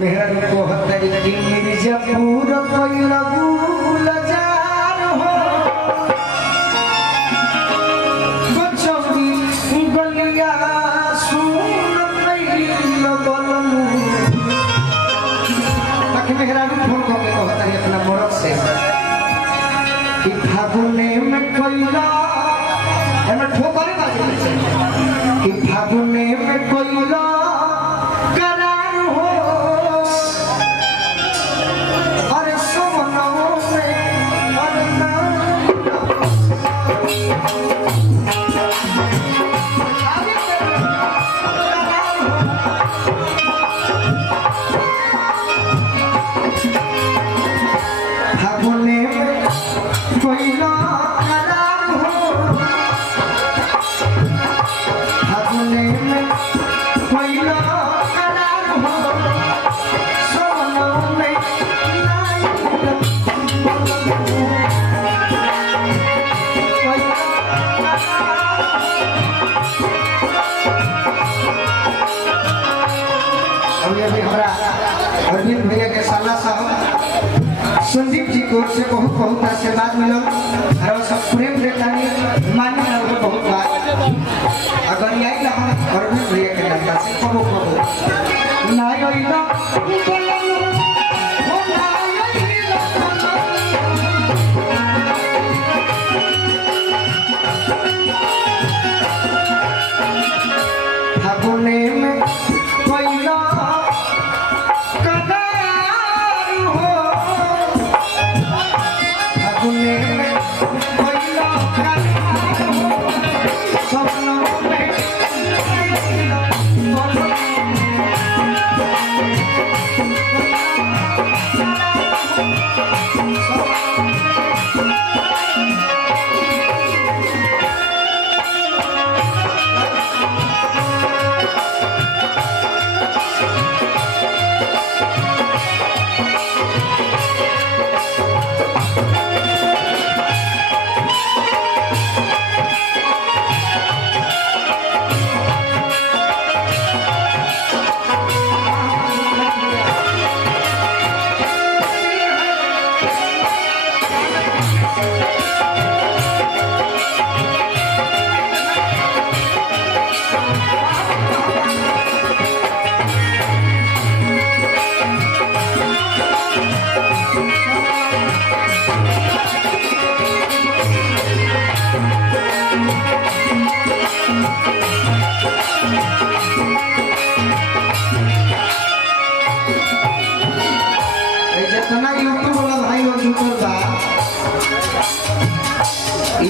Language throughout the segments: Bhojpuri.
मेहरा को हतरी की मिर्जापुर कोई लगूल जार हो बचौनी गलिया सुन कई लगलमु ताकि मेहरा को फोन करके को हतरी अपना मरद से कि फागुने में कोइला एमे ठोकरे बाजे से कि फागुने में कोइला अरविंद भैया के साला साहब संदीप जी को से बहुत बहुत आशीर्वाद मिला और सब प्रेम देता है मानने वाले बहुत बात अगर यही लगा अरविंद भैया के नाता से कबो कबो ना योई ना फागुने में कोइला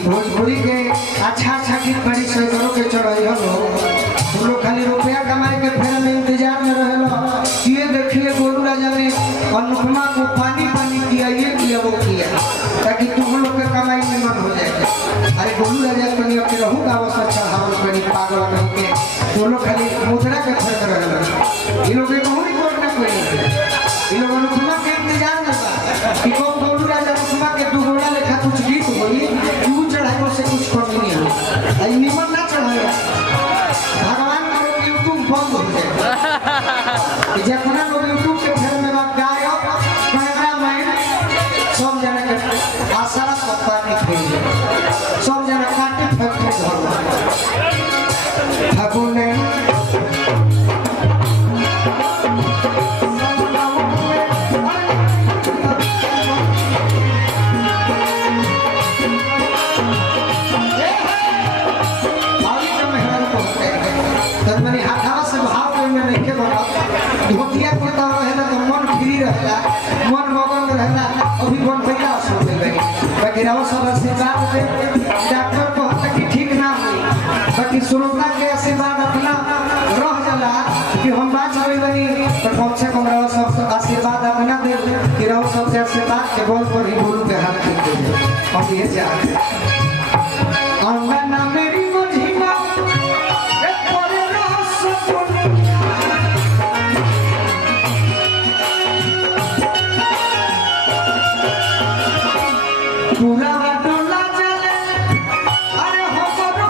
भोजपुरी के अच्छा गीत बड़ी सैकड़ों के चढ़ाई हो तुम लोग खाली रुपया कमाए के फेर में इंतजार में रहे ये देखिए गोलू राजा ने अनुपमा को पानी पानी किया ये किया वो किया ताकि तुम लोग के कमाई में मन हो जाए। अरे गोलू राजा कहीं अपने रहूँगा अवसर चढ़ावल कहीं पागल नहीं के तुम लोग खाली मुद्रा के फेर में रहे ये लोग कहूँ रिकॉर्ड ना कोई ये लोग अनुपमा के इंतजार में कि गोलू राजा अनुपमा के दो गोला लेखा कुछ गीत होई से कुछ कमी नहीं हो निमन ना चढ़ाए भगवान को यूट्यूब बंद हो जाए जितना लोग यूट्यूब के घर में बात गाय कैमरा मैन सब जना के आसारा पत्ता नहीं खेल सब जना काटे फैक्ट्री घर फागुने धोतिया कुर्ता रहेला तो मन फ्री रहेला मन मगन रहेला अभी बन पहिला सो गई बाकी राव सब आशीर्वाद दे डॉक्टर को कि ठीक ना हुई बाकी श्रोता के आशीर्वाद अपना रह जाला कि हम बात होई बनी तो कम से कम राव सब आशीर्वाद अपना दे कि राव सब से आशीर्वाद के बोल पर ही बोलू के हाथ ठीक दे हम ये चाहते अंगना मेरी मुझीमा एक पर रस पूरा डोला चले अरे हो करो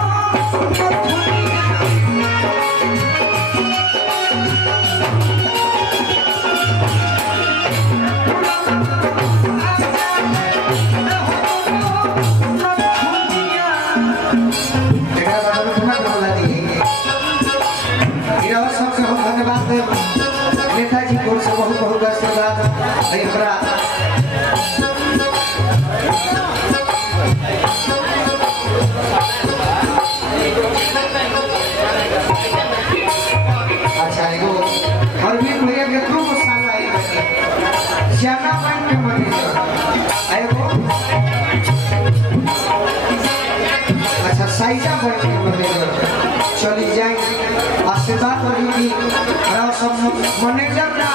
की ओर से बहुत बहुत आशीर्वाद है हमरा अच्छा एगो और भी भैया के दो साल आई जाना बैंक के मैनेजर एगो अच्छा साइजा बैंक के मैनेजर चली जाए आशीर्वाद करी और सब मैनेजर ना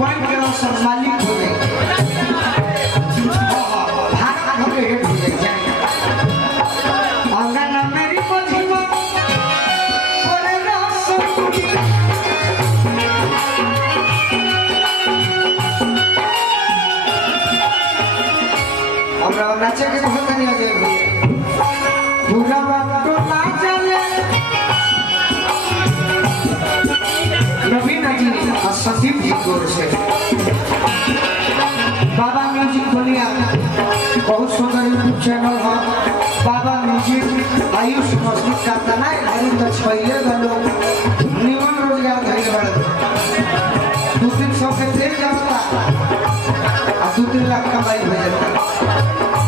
बैंक के सब मालिक हो गए भारत हो गए हेड हो जाए अंगना मेरी मझिमा बोले हमरा नाचे के बहुत नहीं आ जाए पूरा बात तो ना चले नवीन जी और संदीप जी की ओर से बाबा म्यूजिक दुनिया बहुत सुंदर यूट्यूब चैनल है बाबा म्यूजिक आयुष मस्ती का तना है तो छइले गलो निमन रोजगार धइले बड़ 2-300 के तेल जाता और 2-3 लाख कमाई हो जाता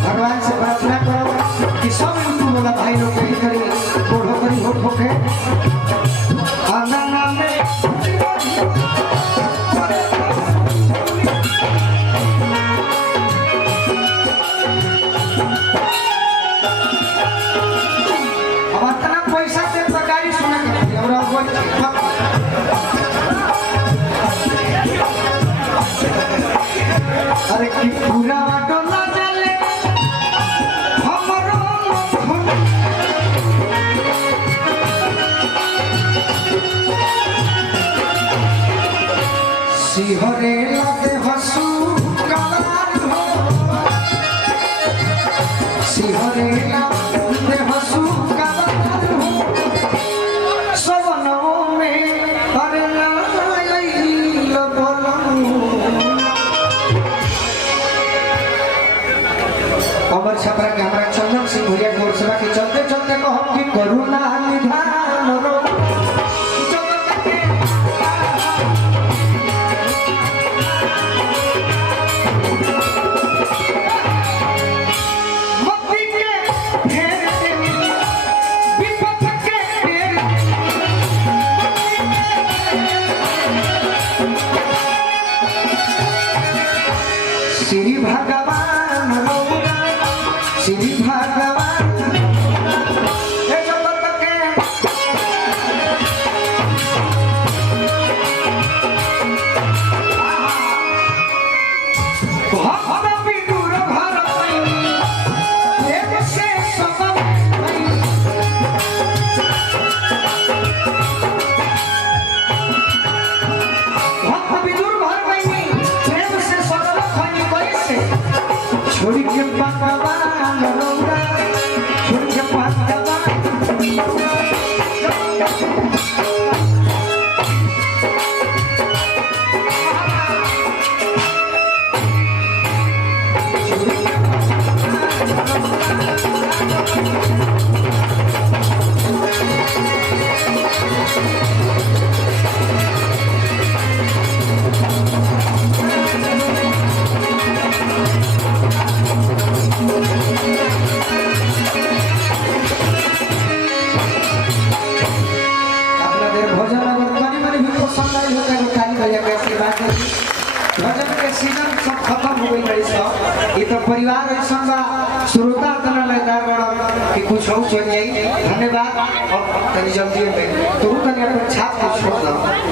भगवान से प्रार्थना करो कि सब यूट्यूब वाला भाई लोग यही करी बोलो करी हो ठोके आनंद में अब इतना पैसा से सरकारी सुना करती है और अरे कि पूरा वाटो ना चले हमरो सिहरे लगे हसू कलार हो सिहरे लगे हसू कलार हो सवनों में अरे ना लइल बोलू अमर छपरा के हमारा चंदन सिंह भैया की ओर से बाकी चलते चलते को हम की करुणा निधान रो श्री भगवान श्री भगवान जगत के भक्त विदुर घर एक से सब भक्त विदुर घर प्रेम से सब छोड़ के पकवान रौरा छोड़ के पकवान भजन के सीजन सब खत्म हो गई बड़ी सब ये तो परिवार ऐसा बा श्रोता तना लयदार बड़ा कि कुछ हो जाए धन्यवाद और तनी जल्दी में तो तनी अपन छाप छोड़ दो।